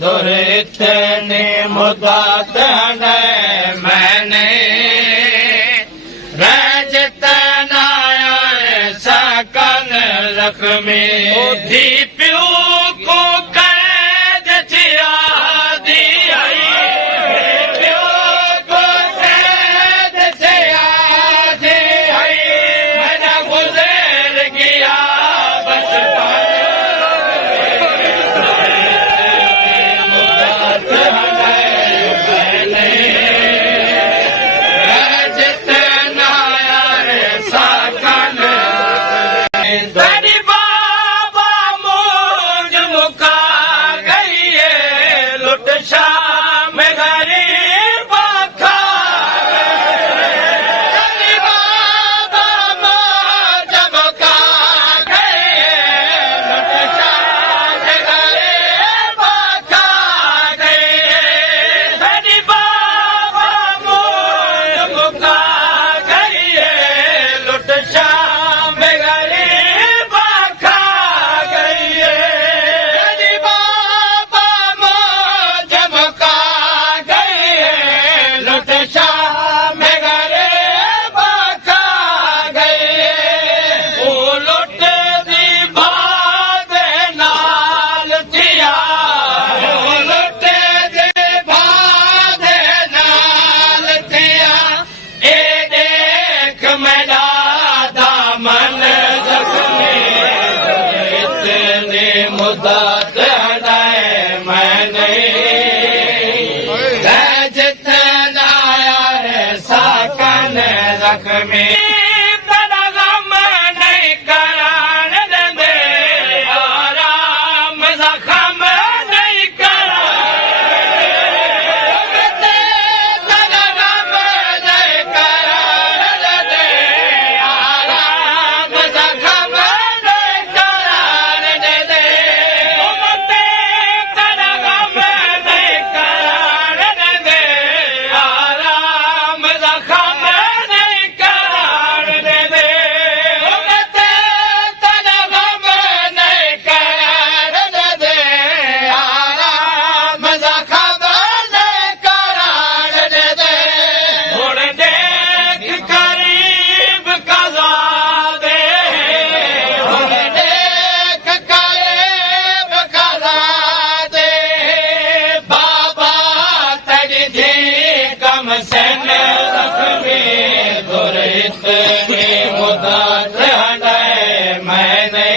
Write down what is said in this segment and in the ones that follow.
दुरित ने मुदात मैंने रजत नायर सकन रखमे धी प्यो को कैद थिया दी आई प्यो को कैद थिया दी आई मैंने गुजर गया बचपन में गम नहीं करान दे आराम जख्म नहीं गम नहीं करान दे आराम जख्म नहीं करान दे गम नहीं करान दे आराम जख्म मैंने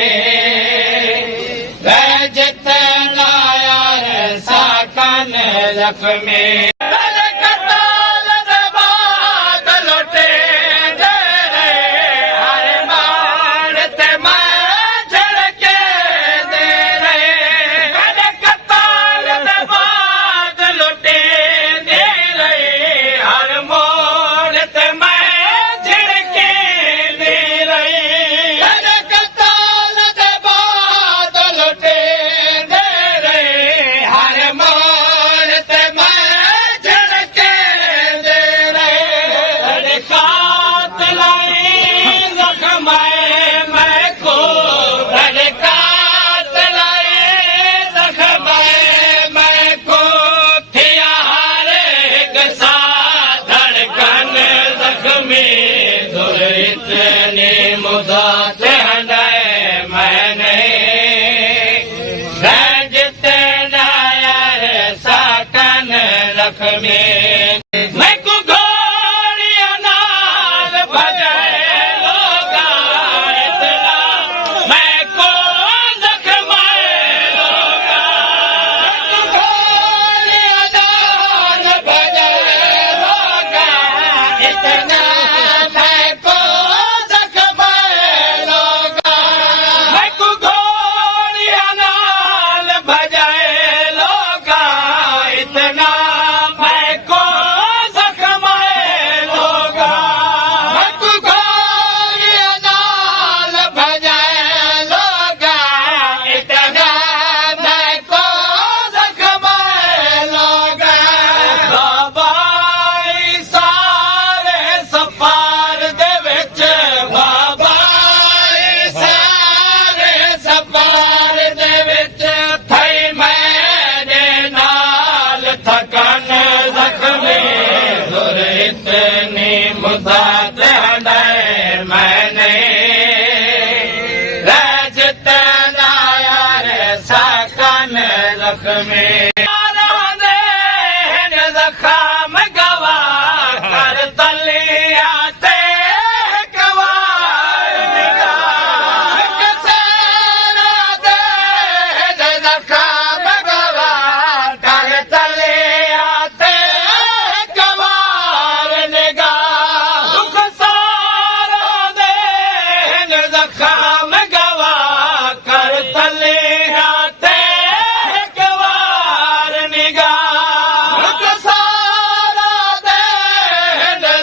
रजत नायर सकन रखमे मुदात मैंने रजत नायर सकन रखमे मैं को घोड़िया नाल भजाए लोगा इतना मैं को जख्माए लोगा घोड़िया नाल भजाए लोगा इतना मैं को जख्माए लोगा में जखाम गवा कर तलिया ते गवार जखाम गवा कर तलिया ते गवार निगाह दुख सारा दे जखाम गवा कर तलिया ते गवार निगाह दुख सारा दे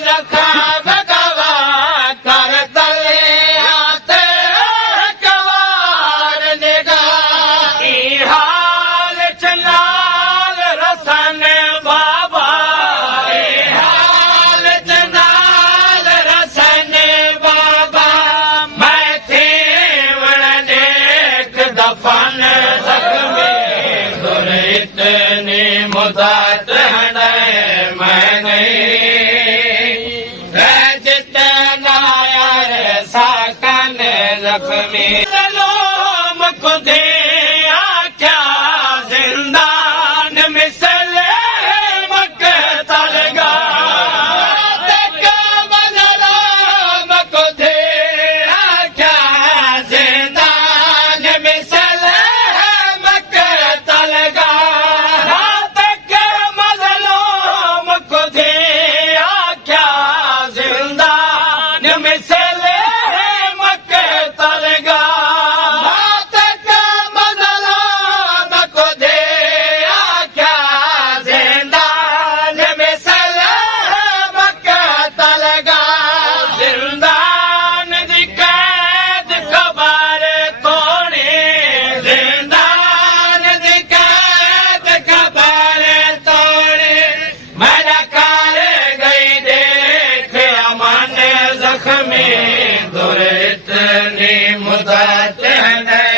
जखाम गवा कर तलिया ते गवार निगाह ई हाल चलाल रसन बाबा ई हाल चलाल रसन बाबा मैं थे वण देख दफन जख्मी सुर इतनी मुदात है मैं नहीं जितना साकन जख्मी लोम को दे क्या जिंदान मिसल मकतलगा को दे क्या जिंदान मिसल मकतलगा तक मजलूम को दे क्या जिंदान मिसल मकतलगा तक मजलूम को दे क्या जिंदान मिसल मकतलगा जिंदान दी कैद खबर तोड़े जिंदान दी कैद खबर तोड़े मेरा कार गई देख अमन जख्मी दुर इतनी मुदत है